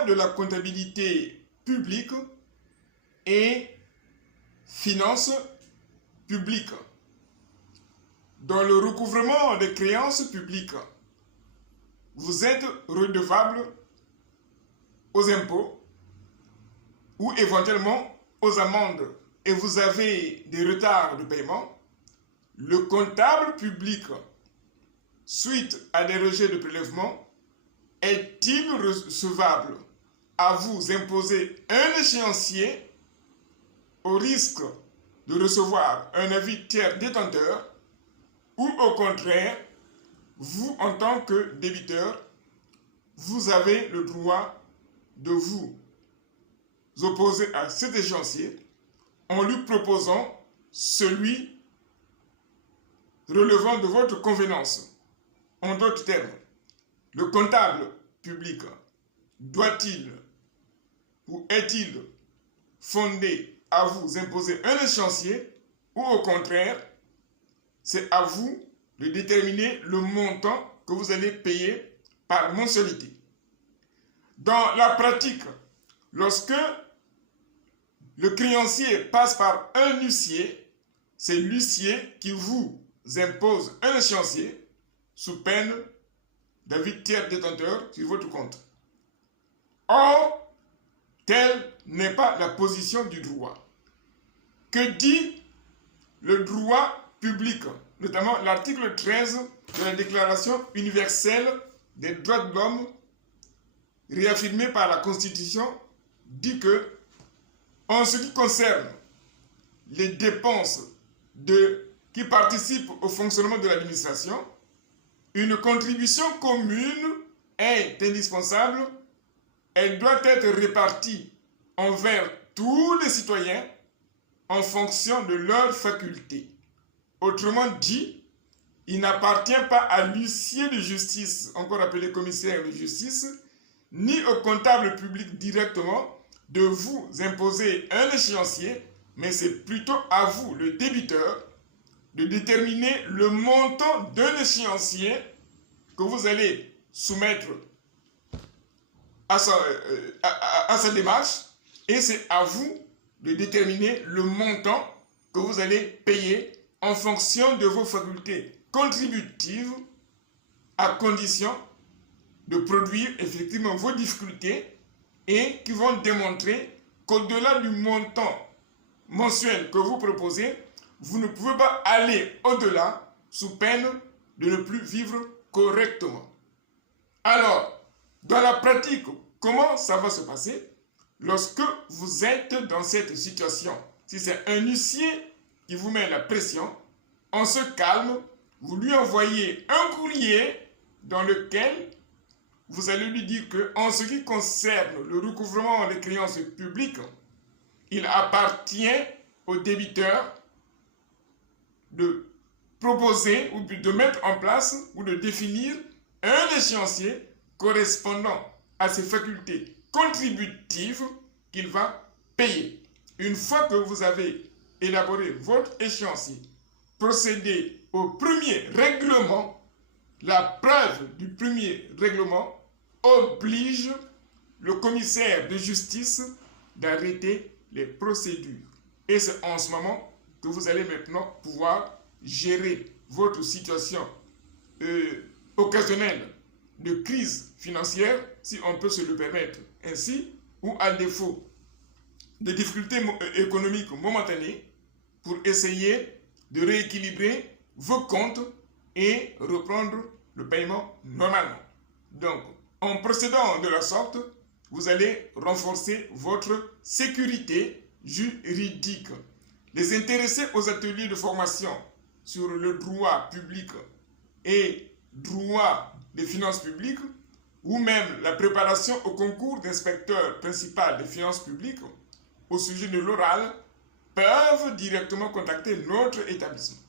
droit de la comptabilité publique et finances publiques. Dans le recouvrement des créances publiques, vous êtes redevable aux impôts ou éventuellement aux amendes et vous avez des retards de paiement. Le comptable public, suite à des rejets de prélèvement, est-il recevable à vous imposer un échéancier au risque de recevoir un avis tiers détenteur ou au contraire, vous en tant que débiteur, vous avez le droit de vous opposer à cet échéancier en lui proposant celui relevant de votre convenance. En d'autres termes, le comptable public doit-il ou est-il fondé à vous imposer un échéancier ou au contraire, c'est à vous de déterminer le montant que vous allez payer par mensualité. Dans la pratique, lorsque le créancier passe par un huissier, c'est l'huissier qui vous impose un échéancier sous peine d'avis tiers détenteur sur votre compte. Or, telle n'est pas la position du droit. Que dit le droit public, notamment l'article 13 de la Déclaration universelle des droits de l'homme, réaffirmée par la Constitution, dit que, en ce qui concerne les dépenses qui participent au fonctionnement de l'administration, une contribution commune est indispensable. Elle doit être répartie envers tous les citoyens en fonction de leurs facultés. Autrement dit, il n'appartient pas à l'huissier de justice, encore appelé commissaire de justice, ni au comptable public directement de vous imposer un échéancier, mais c'est plutôt à vous, le débiteur, de déterminer le montant d'un échéancier que vous allez soumettre à sa démarche, et c'est à vous de déterminer le montant que vous allez payer en fonction de vos facultés contributives, à condition de produire effectivement vos difficultés et qui vont démontrer qu'au-delà du montant mensuel que vous proposez, vous ne pouvez pas aller au-delà sous peine de ne plus vivre correctement. Alors, dans la pratique, comment ça va se passer lorsque vous êtes dans cette situation? Si c'est un huissier qui vous met la pression, on se calme, vous lui envoyez un courrier dans lequel vous allez lui dire qu'en ce qui concerne le recouvrement des créances publiques, il appartient au débiteur de proposer ou de mettre en place ou de définir un échéancier correspondant à ses facultés contributives qu'il va payer. Une fois que vous avez élaboré votre échéancier, procédez au premier règlement. La preuve du premier règlement oblige le commissaire de justice d'arrêter les procédures. Et c'est en ce moment que vous allez maintenant pouvoir gérer votre situation occasionnelle de crise financière, si on peut se le permettre ainsi, ou à défaut de difficultés économiques momentanées, pour essayer de rééquilibrer vos comptes et reprendre le paiement normalement. Donc, en procédant de la sorte, vous allez renforcer votre sécurité juridique. Les intéressés aux ateliers de formation sur le droit public et droit des finances publiques, ou même la préparation au concours d'inspecteur principal des finances publiques au sujet de l'oral, peuvent directement contacter notre établissement.